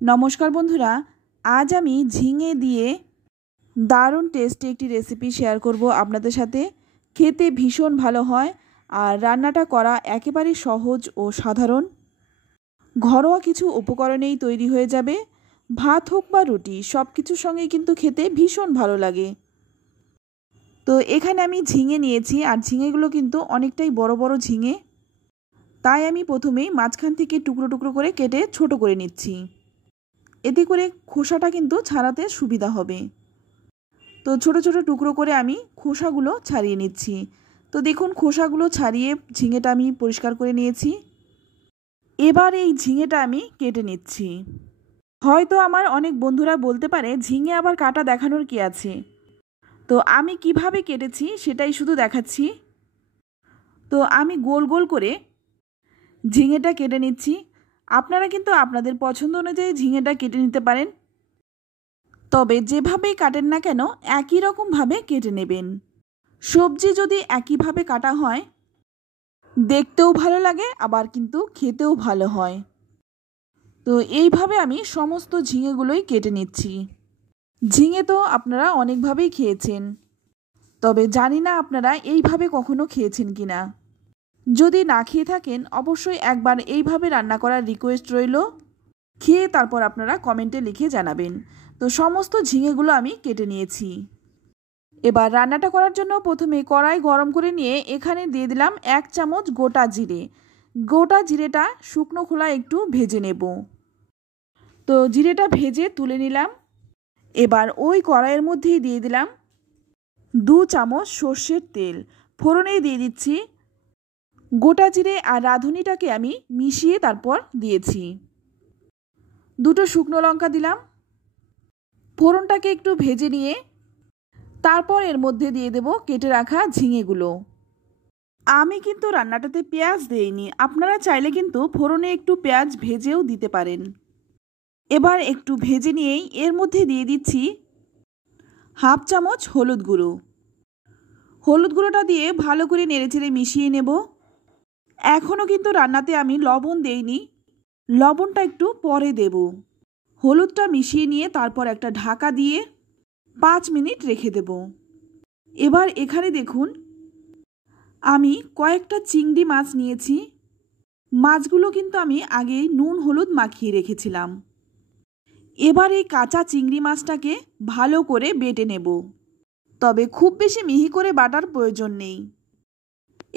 নমস্কার বন্ধুরা, আজ আমি ঝিঙে দিয়ে দারুণ টেস্টি একটি রেসিপি শেয়ার করব আপনাদের সাথে। খেতে ভীষণ ভালো হয় আর রান্নাটা করা একেবারে সহজ ও সাধারণ। ঘরোয়া কিছু উপকরণেই তৈরি হয়ে যাবে। ভাত হোক বা রুটি, সব কিছুর সঙ্গে কিন্তু খেতে ভীষণ ভালো লাগে। তো এখানে আমি ঝিঙে নিয়েছি আর ঝিঙেগুলো কিন্তু অনেকটাই বড় বড় ঝিঙে, তাই আমি প্রথমেই মাঝখান থেকে টুকরো টুকরো করে কেটে ছোট করে নিচ্ছি। এতে করে খোসাটা কিন্তু ছাড়াতে সুবিধা হবে। তো ছোট ছোট টুকরো করে আমি খোসাগুলো ছাড়িয়ে নিচ্ছি। তো দেখুন, খোসাগুলো ছাড়িয়ে ঝিঙেটা আমি পরিষ্কার করে নিয়েছি। এবার এই ঝিঙেটা আমি কেটে নিচ্ছি। হয়তো আমার অনেক বন্ধুরা বলতে পারে, ঝিঙে আবার কাটা দেখানোর কি আছে। তো আমি কিভাবে কেটেছি সেটাই শুধু দেখাচ্ছি। তো আমি গোল গোল করে ঝিঙেটা কেটে নিচ্ছি। আপনারা কিন্তু আপনাদের পছন্দ অনুযায়ী ঝিঙেটা কেটে নিতে পারেন, তবে যেভাবেই কাটেন না কেন একই রকমভাবে কেটে নেবেন। সবজি যদি একইভাবে কাটা হয় দেখতেও ভালো লাগে, আবার কিন্তু খেতেও ভালো হয়। তো এইভাবে আমি সমস্ত ঝিঙেগুলোই কেটে নিচ্ছি। ঝিঙে তো আপনারা অনেকভাবেই খেয়েছেন, তবে জানি না আপনারা এইভাবে কখনো খেয়েছেন কিনা। যদি না খেয়ে থাকেন অবশ্যই একবার এইভাবে রান্না করার রিকোয়েস্ট রইল। খেয়ে তারপর আপনারা কমেন্টে লিখে জানাবেন। তো সমস্ত ঝিঙেগুলো আমি কেটে নিয়েছি। এবার রান্নাটা করার জন্য প্রথমে কড়াই গরম করে নিয়ে এখানে দিয়ে দিলাম 1 চামচ গোটা জিরে। গোটা জিরেটা শুকনো খোলায় একটু ভেজে নেব। তো জিরেটা ভেজে তুলে নিলাম। এবার ওই কড়াইয়ের মধ্যেই দিয়ে দিলাম 2 চামচ সর্ষের তেল। ফোড়নে দিয়ে দিচ্ছি গোটা জিরে আর রাঁধুনিটাকে আমি মিশিয়ে তারপর দিয়েছি। 2টো শুকনো লঙ্কা দিলাম। ফোড়নটাকে একটু ভেজে নিয়ে তারপর এর মধ্যে দিয়ে দেব কেটে রাখা ঝিঙেগুলো। আমি কিন্তু রান্নাটাতে পেঁয়াজ দেইনি, আপনারা চাইলে কিন্তু ফোড়নে একটু পেঁয়াজ ভেজেও দিতে পারেন। এবার একটু ভেজে নিয়েই এর মধ্যে দিয়ে দিচ্ছি 1/2 চামচ হলুদ গুঁড়ো। হলুদ গুঁড়োটা দিয়ে ভালো করে নেড়েচেড়ে মিশিয়ে নেব। এখনও কিন্তু রান্নাতে আমি লবণ দেইনি, লবণটা একটু পরে দেব। হলুদটা মিশিয়ে নিয়ে তারপর একটা ঢাকা দিয়ে 5 মিনিট রেখে দেব। এবার এখানে দেখুন, আমি কয়েকটা চিংড়ি মাছ নিয়েছি। মাছগুলো কিন্তু আমি আগেই নুন হলুদ মাখিয়ে রেখেছিলাম। এবার এই কাঁচা চিংড়ি মাছটাকে ভালো করে বেটে নেব, তবে খুব বেশি মিহি করে বাটার প্রয়োজন নেই।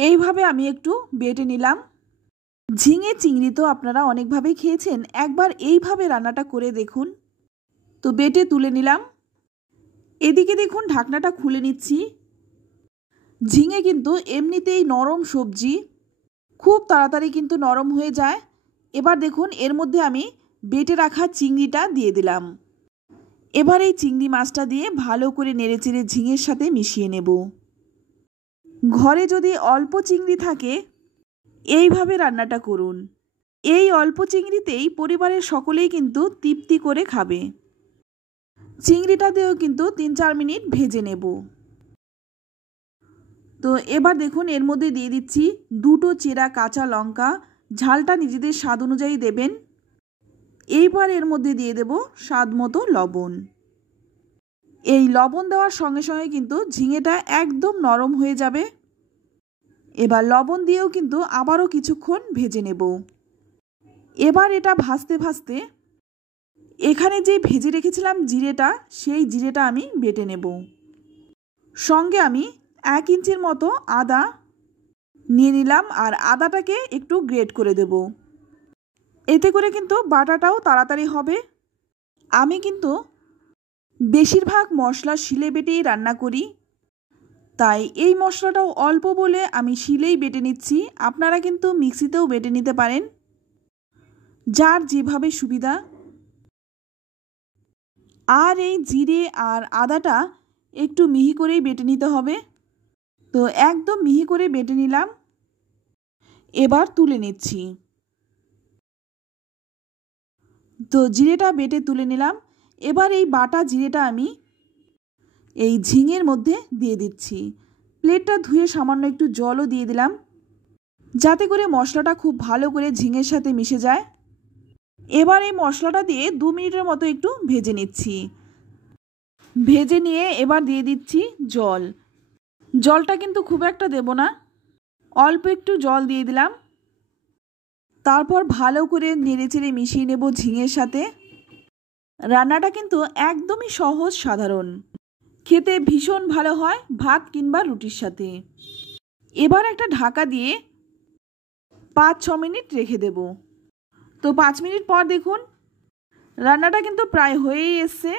এইভাবে আমি একটু বেটে নিলাম। ঝিঙে চিংড়ি তো আপনারা অনেকভাবেই খেয়েছেন, একবার এইভাবে রান্নাটা করে দেখুন। তো বেটে তুলে নিলাম। এদিকে দেখুন, ঢাকনাটা খুলে নিচ্ছি। ঝিঙে কিন্তু এমনিতেই নরম সবজি, খুব তাড়াতাড়ি কিন্তু নরম হয়ে যায়। এবার দেখুন, এর মধ্যে আমি বেটে রাখা চিংড়িটা দিয়ে দিলাম। এবার এই চিংড়ি মাছটা দিয়ে ভালো করে নেড়েচেড়ে ঝিঙের সাথে মিশিয়ে নেব। ঘরে যদি অল্প চিংড়ি থাকে এইভাবে রান্নাটা করুন। এই অল্প চিংড়িতেই পরিবারের সকলেই কিন্তু তৃপ্তি করে খাবে। চিংড়িটা দিয়েও কিন্তু 3-4 মিনিট ভেজে নেব। তো এবার দেখুন, এর মধ্যে দিয়ে দিচ্ছি 2টো চেরা কাঁচা লঙ্কা। ঝালটা নিজেদের স্বাদ অনুযায়ী দেবেন। এইবার এর মধ্যে দিয়ে দেব স্বাদ মতো লবণ। এই লবণ দেওয়ার সঙ্গে সঙ্গে কিন্তু ঝিঙেটা একদম নরম হয়ে যাবে। এবার লবণ দিয়েও কিন্তু আবারও কিছুক্ষণ ভেজে নেব। এবার এটা ভাজতে ভাজতে এখানে যে ভেজে রেখেছিলাম জিরেটা, সেই জিরেটা আমি বেটে নেব। সঙ্গে আমি 1 ইঞ্চির মতো আদা নিয়ে নিলাম, আর আদাটাকে একটু গ্রেট করে দেব। এতে করে কিন্তু বাটাটাও তাড়াতাড়ি হবে। আমি কিন্তু বেশিরভাগ মশলা শিলে বেটেই রান্না করি, তাই এই মশলাটাও অল্প বলে আমি শিলেই বেটে নিচ্ছি। আপনারা কিন্তু মিক্সিতেও বেটে নিতে পারেন, যার যেভাবে সুবিধা। আর এই জিরে আর আদাটা একটু মিহি করেই বেটে নিতে হবে। তো একদম মিহি করে বেটে নিলাম। এবার তুলে নিচ্ছি। তো জিরেটা বেটে তুলে নিলাম। এবার এই বাটা জিরেটা আমি এই ঝিঙের মধ্যে দিয়ে দিচ্ছি। প্লেটটা ধুয়ে সামান্য একটু জলও দিয়ে দিলাম, যাতে করে মশলাটা খুব ভালো করে ঝিঙের সাথে মিশে যায়। এবার এই মশলাটা দিয়ে 2 মিনিটের মতো একটু ভেজে নিচ্ছি। ভেজে নিয়ে এবার দিয়ে দিচ্ছি জল। জলটা কিন্তু খুব একটা দেব না, অল্প একটু জল দিয়ে দিলাম। তারপর ভালো করে নেড়েচেড়ে মিশিয়ে নেব ঝিঙের সাথে। রান্নাটা কিন্তু একদমই সহজ সাধারণ, খেতে ভীষণ ভালো হয় ভাত কিংবা রুটির সাথে। এবার একটা ঢাকা দিয়ে 5-6 মিনিট রেখে দেব। তো 5 মিনিট পর দেখুন রান্নাটা কিন্তু প্রায় হয়েই এসছে,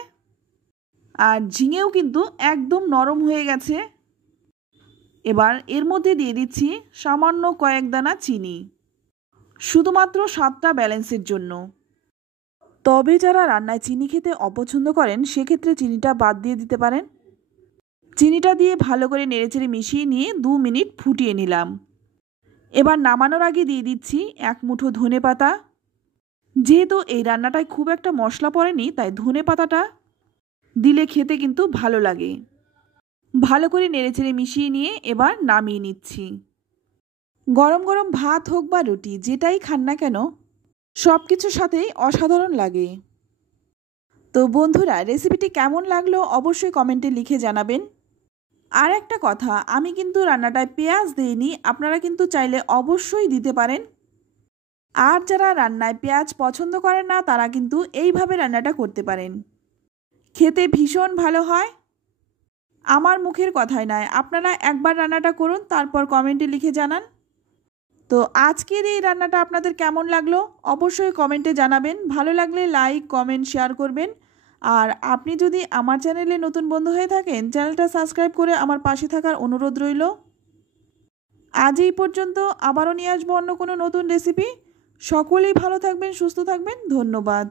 আর ঝিঙেও কিন্তু একদম নরম হয়ে গেছে। এবার এর মধ্যে দিয়ে দিচ্ছি সামান্য কয়েক দানা চিনি, শুধুমাত্র স্বাদটা ব্যালেন্সের জন্য। তবে যারা রান্নায় চিনি খেতে অপছন্দ করেন সেক্ষেত্রে চিনিটা বাদ দিয়ে দিতে পারেন। চিনিটা দিয়ে ভালো করে নেড়েচেড়ে মিশিয়ে নিয়ে 2 মিনিট ফুটিয়ে নিলাম। এবার নামানোর আগে দিয়ে দিচ্ছি 1 মুঠো ধনেপাতা। যেহেতু এই রান্নাটায় খুব একটা মশলা পড়েনি তাই ধনেপাতাটা দিলে খেতে কিন্তু ভালো লাগে। ভালো করে নেড়েচেড়ে মিশিয়ে নিয়ে এবার নামিয়ে নিচ্ছি। গরম গরম ভাত হোক বা রুটি যেটাই খান না কেন সব কিছুর সাথেই অসাধারণ লাগে। তো বন্ধুরা, রেসিপিটি কেমন লাগলো অবশ্যই কমেন্টে লিখে জানাবেন। আর একটা কথা, আমি কিন্তু রান্নাটায় পেঁয়াজ দিইনি, আপনারা কিন্তু চাইলে অবশ্যই দিতে পারেন। আর যারা রান্নায় পেঁয়াজ পছন্দ করেন না তারা কিন্তু এইভাবে রান্নাটা করতে পারেন, খেতে ভীষণ ভালো হয়। আমার মুখের কথাই নয়, আপনারা একবার রান্নাটা করুন তারপর কমেন্টে লিখে জানান। তো আজকের এই রান্নাটা আপনাদের কেমন লাগলো অবশ্যই কমেন্টে জানাবেন। ভালো লাগলে লাইক কমেন্ট শেয়ার করবেন। আর আপনি যদি আমার চ্যানেলে নতুন বন্ধু হয়ে থাকেন চ্যানেলটা সাবস্ক্রাইব করে আমার পাশে থাকার অনুরোধ রইল। আজ এই পর্যন্ত, আবারও নিয়ে আসবো অন্য কোনো নতুন রেসিপি। সকলেই ভালো থাকবেন, সুস্থ থাকবেন। ধন্যবাদ।